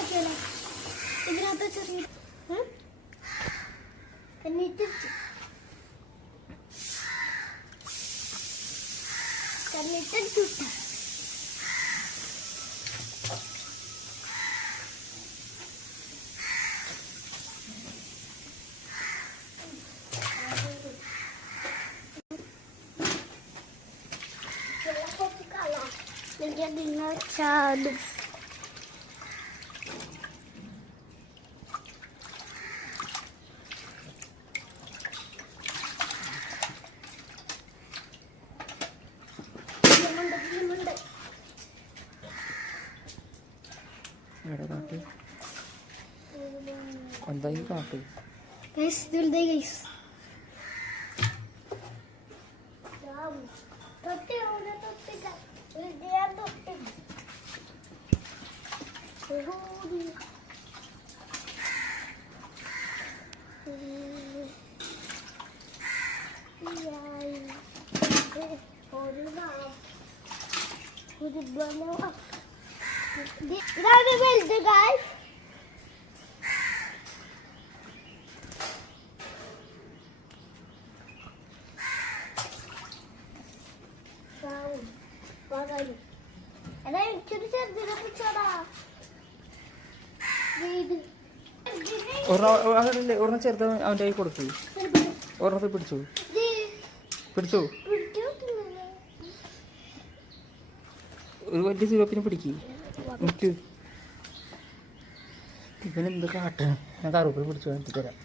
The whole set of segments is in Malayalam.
ആക്കിയാലോ? ഇതിനകത്ത് ചെറിയ എന്നിട്ട് ചുട്ട നിങ്ങൾ ചാടും. എന്തായി കാട്ട് ഇതാണ് വലുത് ഗായ്സ്. ഒരെണ്ണം ചെറുത് അവൻ്റെ കൈ കൊടുത്തു. ഒരെണ്ണത്തിൽ പിടിച്ചു പിടിച്ചു. ഒരു വലിയ സിറപ്പിനെ പിടിക്ക്. നിൽക്ക്. ഇവനെന്ത് കാട്ട്. ഞാൻ കറുപ്പിൽ പിടിച്ചു എനിക്ക് തരാം.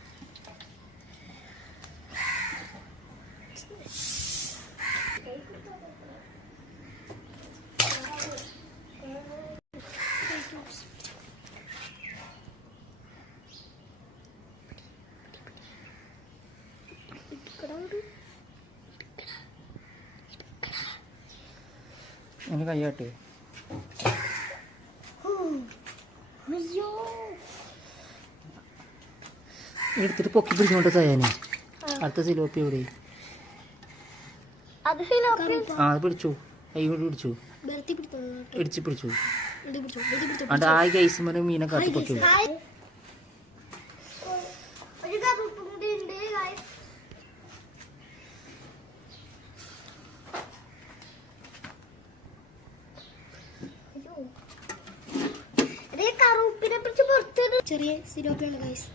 എന്നെ കൈയാട്ട്. എടുത്തിട്ട് പൊക്കി പിടിച്ചോണ്ട് തയ്യാനെ. അടുത്ത സിലോപ്പി എവിടെ? ആ അത് പിടിച്ചു. കൈ കൊണ്ട് പിടിച്ചു. ഇടിച്ച് പിടിച്ചു. അണ്ട് ആ ഗൈസുമനെ മീനെ കാട്ടി പൊക്കി. ചെറിയ സിലോപ്പിയാണ് ഗൈസ്.